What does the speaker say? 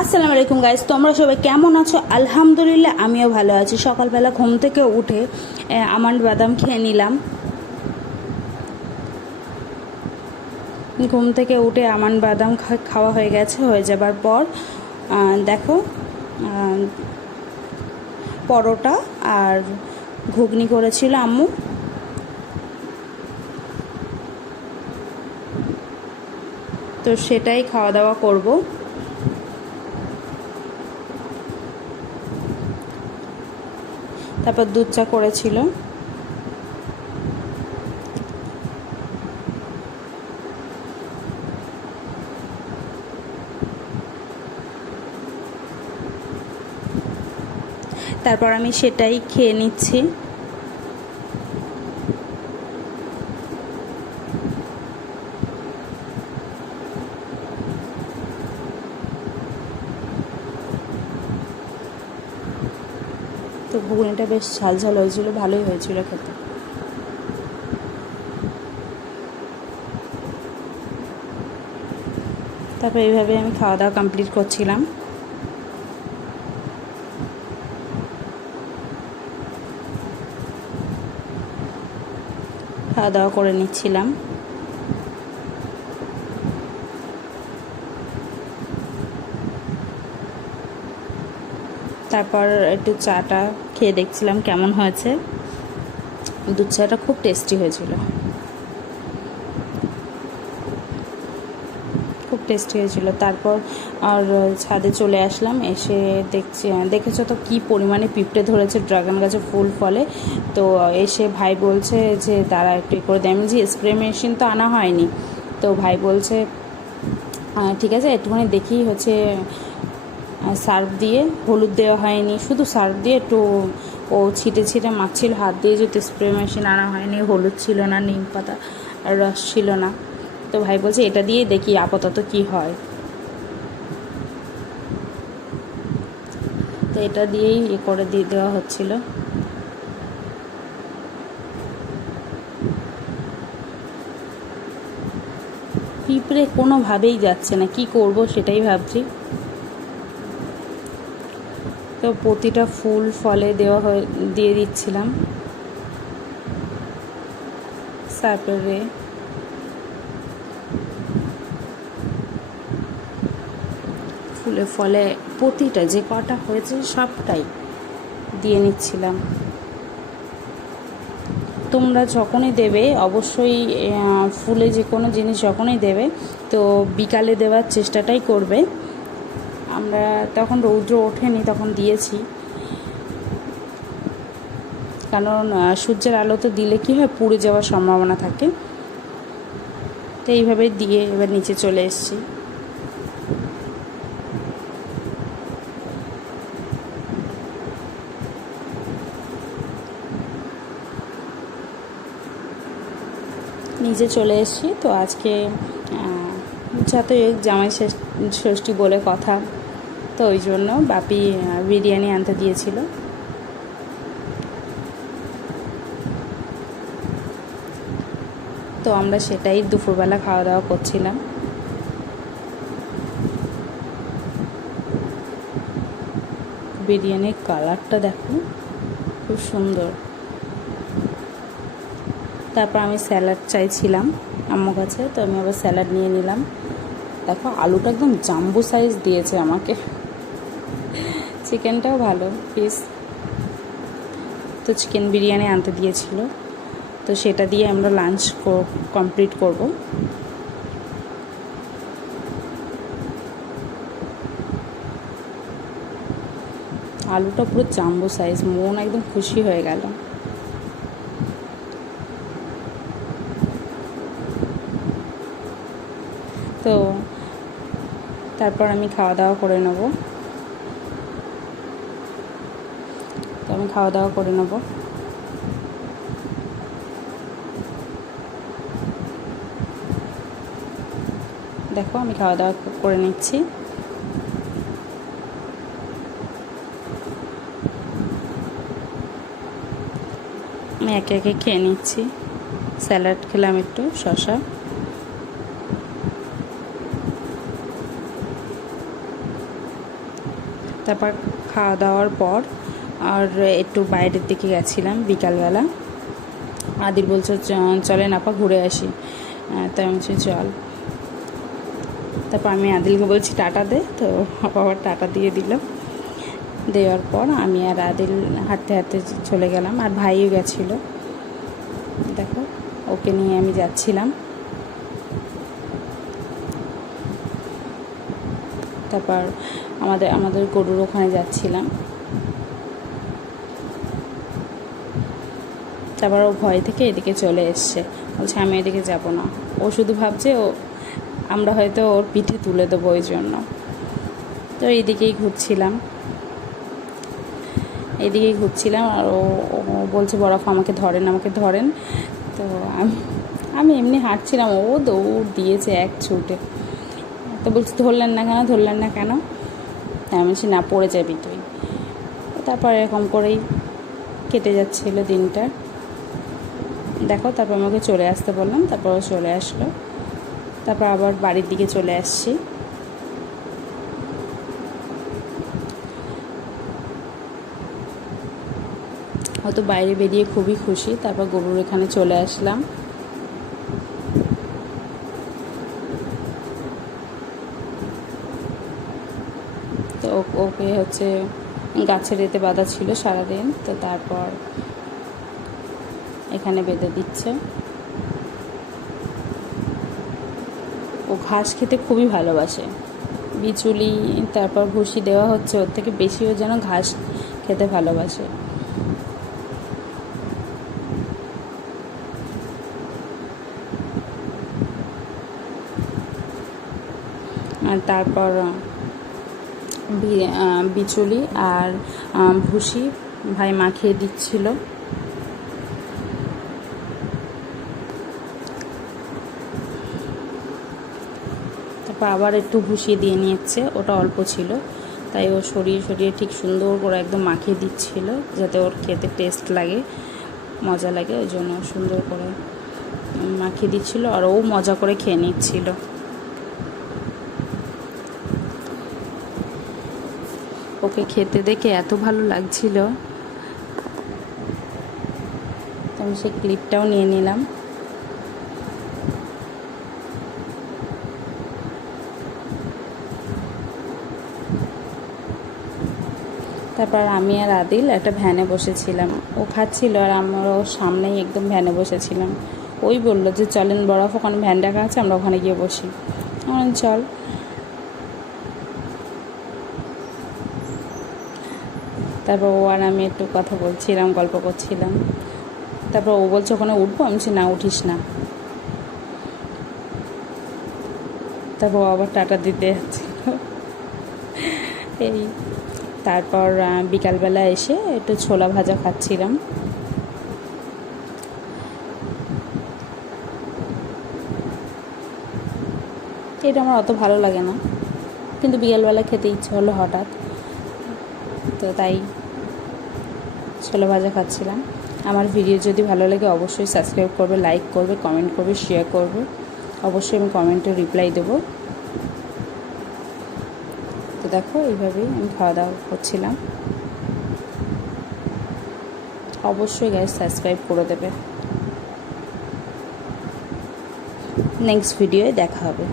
আসসালামু আলাইকুম গাইস, তোমরা সবাই কেমন আছো? আলহামদুলিল্লাহ আমিও ভালো আছি। সকালবেলা ঘুম থেকে উঠে আমন্ড বাদাম খেয়ে নিলাম। ঘুম থেকে উঠে আমন্ড বাদাম খাওয়া হয়ে গেছে। হয়ে যাবার পর দেখো পরোটা আর ঘুগনি করেছিল আম্মু। তো সেটাই খাওয়া দাওয়া করব। তারপর দুধ চা করেছিল। তারপর আমি সেটাই খেয়ে নিচ্ছি। তো ঘুগনিটা বেশ ঝাল ঝাল হয়েছিল, ভালোই হয়েছিল খেতে। তারপর এইভাবে আমি খাওয়া দাওয়া কমপ্লিট করছিলাম। খাওয়া দাওয়া করে নিচ্ছিলাম। তারপর একটু চাটা খেয়ে দেখছিলাম কেমন হয়েছে। দুধ চাটা খুব টেস্টি হয়েছিল, খুব টেস্টি হয়েছিল। তারপর আর ছাদে চলে আসলাম। এসে দেখেছো তো কী পরিমাণে পিঁপড়ে ধরেছে ড্রাগন গাছে ফুল ফলে। তো এসে ভাই বলছে যে তারা একটু করে দেয়। আমি যে স্প্রে মেশিন তো আনা হয়নি, তো ভাই বলছে ঠিক আছে একটুখানি দেখি হচ্ছে সার্ফ দিয়ে, হলুদ দেওয়া হয়নি, শুধু সার্ফ দিয়ে একটু ও ছিটে ছিটে মাখছিল হাত দিয়ে, যেহেতু স্প্রে মেশিন আনা হয়নি, হলুদ ছিল না, নিম পাতা রস ছিল না। তো ভাই বলছে এটা দিয়েই দেখি আপাতত কি হয়। তো এটা দিয়েই করে দিয়ে দেওয়া হচ্ছিল। পিঁপড়ে কোনোভাবেই যাচ্ছে না, কি করব সেটাই ভাবছি। তো প্রতিটা ফুল ফলে দিয়ে দিচ্ছিলাম। তারপরে ফুলে ফলে প্রতিটা যে কটা হয়েছে সবটাই দিয়ে নিচ্ছিলাম। তোমরা যখনই দেবে অবশ্যই ফুলে যে কোনো জিনিস যখনই দেবে তো বিকালে দেওয়ার চেষ্টাটাই করবে। আমরা তখন রৌদ্র ওঠেনি তখন দিয়েছি, কারণ সূর্যের আলোতে দিলে কী হয় পুড়ে যাওয়ার সম্ভাবনা থাকে। তো এইভাবেই দিয়ে এবার নিচে চলে এসেছি। নিচে চলে এসেছি। তো আজকে যাতে জামাই ষষ্ঠী বলে কথা, তো ওই জন্য বাপি বিরিয়ানি আনতে দিয়েছিল। তো আমরা সেটাই দুপুরবেলা খাওয়া দাওয়া করছিলাম। বিরিয়ানির কালারটা দেখো খুব সুন্দর। তারপর আমি স্যালাড চাইছিলাম আম্মুর কাছে, তো আমি আবার স্যালাড নিয়ে নিলাম। দেখো আলুটা একদম জাম্বো সাইজ দিয়েছে আমাকে। চিকেনটাও ভালো পিস। তো চিকেন বিরিয়ানি আনতে দিয়েছিল, তো সেটা দিয়ে আমরা লাঞ্চ কমপ্লিট করব। আলুটা পুরো জাম্বো সাইজ, মন একদম খুশি হয়ে গেল। তো তারপর আমি খাওয়া দাওয়া করে নেব। দেখো আমি খাওয়া দাওয়া করে নিচ্ছি। আমি একে একে খেয়ে নিচ্ছি। স্যালাড খেলাম, একটু শসা, তারপর খাওয়া দাওয়ার পর আর একটু বাইরের দিকে গেছিলাম বিকালবেলা। আদির বলছে চলেন আপা ঘুরে আসি, তাই আমি বলছি চল। তারপর আমি আদিলকে বলছি টাটা দে, তো আবার টাটা দিয়ে দিল। দেওয়ার পর আমি আর আদিল হাঁটতে হাঁটতে চলে গেলাম, আর ভাইও গেছিলো। দেখো ওকে নিয়ে আমি যাচ্ছিলাম। তারপর আমাদের গরুর ওখানে যাচ্ছিলাম। তারপর ও ভয় থেকে এদিকে চলে এসছে, বলছে আমি এদিকে যাব না। ও শুধু ভাবছে আমরা হয়তো ওর পিঠে তুলে দেবো, ওই জন্য। তো এইদিকেই ঘুরছিলাম আর ও বলছে বরফ আমাকে ধরেন। তো আমি এমনি হাঁটছিলাম, ও দৌড় দিয়েছে এক ছুটে। তো বলছি ধরলেন না কেন? আমি বলছি না, পড়ে যাবি তুই। তারপর এরকম করেই কেটে যাচ্ছিলো দিনটা। দেখো তারপর আমাকে চলে আসতে বললাম, তারপর ও চলে আসলো। তারপর আবার বাড়ির দিকে চলে আসছি। হয়তো বাইরে বেরিয়ে খুবই খুশি। তারপর গরুর এখানে চলে আসলাম। তো ওকে হচ্ছে গাছের এতে বাঁধা ছিল সারাদিন, তো তারপর এখানে বেঁধে দিচ্ছে। ও ঘাস খেতে খুবই ভালোবাসে, বিচুলি তারপর ভুসি দেওয়া হচ্ছে, ওর থেকে বেশিও যেন ঘাস খেতে ভালোবাসে। আর তারপর বিচুলি আর ভুসি ভাই মাখিয়ে দিচ্ছিল। তারপর আবার একটু ভুসি দিয়ে নিচ্ছে, ওটা অল্প ছিল, তাই ও সরিয়ে ঠিক সুন্দর করে একদম মাখিয়ে দিচ্ছিল, যাতে ওর খেতে টেস্ট লাগে, মজা লাগে। ওই জন্য সুন্দর করে মাখিয়ে দিচ্ছিল, আর ও মজা করে খেয়ে নিচ্ছিল। ওকে খেতে দেখে এত ভালো লাগছিল, তো আমি সেই ক্লিপটাও নিয়ে নিলাম। তারপর আমি আর আদিল একটা ভ্যানে বসেছিলাম, ও খাচ্ছিল আর আমরা ওর সামনেই একদম ভ্যানে বসেছিলাম। ওই বললো যে চলেন বরফ ওখানে ভ্যান রাখা আছে, আমরা ওখানে গিয়ে বসি। আমার চল। তারপর ও আর আমি একটু কথা বলছিলাম, গল্প করছিলাম। তারপর ও বলছে ওখানে উঠবো, আমি বলছি না উঠিস না। তারপর ও আবার টাটা দিতে যাচ্ছিল। এই তারপর বিকালবেলা এসে একটু ছোলা ভাজা খাচ্ছিলাম। এটা আমার অত ভালো লাগে না, কিন্তু বিকালবেলা খেতে ইচ্ছে হলো হঠাৎ, তো তাই ছোলা ভাজা খাচ্ছিলাম। আমার ভিডিও যদি ভালো লাগে অবশ্যই সাবস্ক্রাইব করবে, লাইক করবে, কমেন্ট করবে, শেয়ার করবে। অবশ্যই আমি কমেন্টে রিপ্লাই দেবো। তো দেখো এইভাবেই আমি খাওয়া দাওয়া করছিলাম। অবশ্যই গাইস সাবস্ক্রাইব করে দেবে। নেক্সট ভিডিওয়ে দেখা হবে।